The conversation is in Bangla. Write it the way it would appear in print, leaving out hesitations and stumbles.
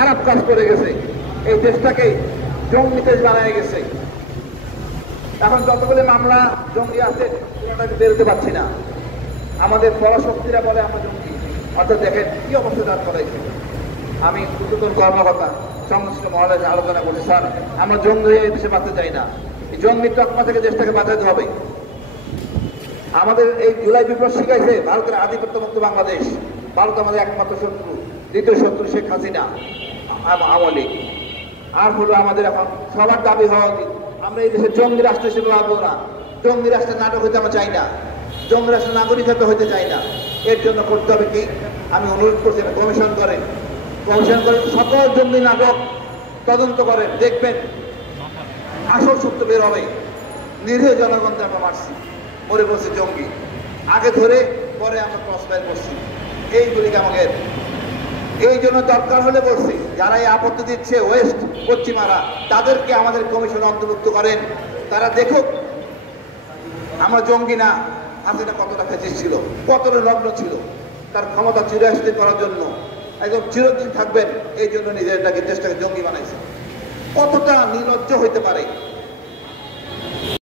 খারাপ কাজ করে গেছে, এই দেশটাকে জঙ্গি দেশ বানায় গেছে। এখন যতগুলো মামলা জঙ্গি আছে পুরোটাকে বেরোতে পারছি না। আমাদের পরাশক্তিরা বলে আমরা জঙ্গি, অর্থাৎ দেখেন কি অবস্থা দাঁড় করাইছে। আমি উচ্চতর কর্মকর্তা সংশ্লিষ্ট মহলের আলোচনা করছি, স্যার আমরা জঙ্গি হয়ে এই দেশে বাঁচতে চাই না, এই জঙ্গির তকমা থেকে দেশটাকে বাঁচাতে হবে। আমাদের এই জুলাই বিপ্লব শিখাইছে ভারতের আধিপত্যমুক্ত বাংলাদেশ, ভারত আমাদের একমাত্র শত্রু, দ্বিতীয় শত্রু শেখ হাসিনা আওয়ামী লীগ। আর হলো আমাদের এখন সবার দাবি হওয়া উচিত আমরা এই দেশের জঙ্গি রাষ্ট্র হিসেবে ভাববো না, জঙ্গি রাষ্ট্রের নাটক হইতে আমরা চাই না, জঙ্গি রাষ্ট্রের নাগরিক হতে চাই না। এর জন্য করতে হবে কি, আমি অনুরোধ করছি কমিশন করে সকল জঙ্গি নাটক তদন্ত করেন, দেখবেন আসল সত্য বের হবে। নিরীহ জনগণকে আমরা মারছি, মরে বলছি জঙ্গি, আগে ধরে পরে আমরা ক্রস ফায়ার করছি। এইগুলিকে আমাদের এই জন্য দরকার হলে বলছি যারা এই আপত্তি দিচ্ছে ওয়েস্ট পশ্চিমারা, তাদেরকে আমাদের কমিশনে অন্তর্ভুক্ত করেন। তারা দেখুক আমরা জঙ্গি না, হাসিনা কতটা ফেসিস ছিল, কতটা লগ্ন ছিল, তার ক্ষমতা চিরস্থায়ী করার জন্য একদম চিরদিন থাকবেন, এই জন্য নিজের দেশটাকে জঙ্গি বানাইছে। কতটা নির্লজ্জ হইতে পারে।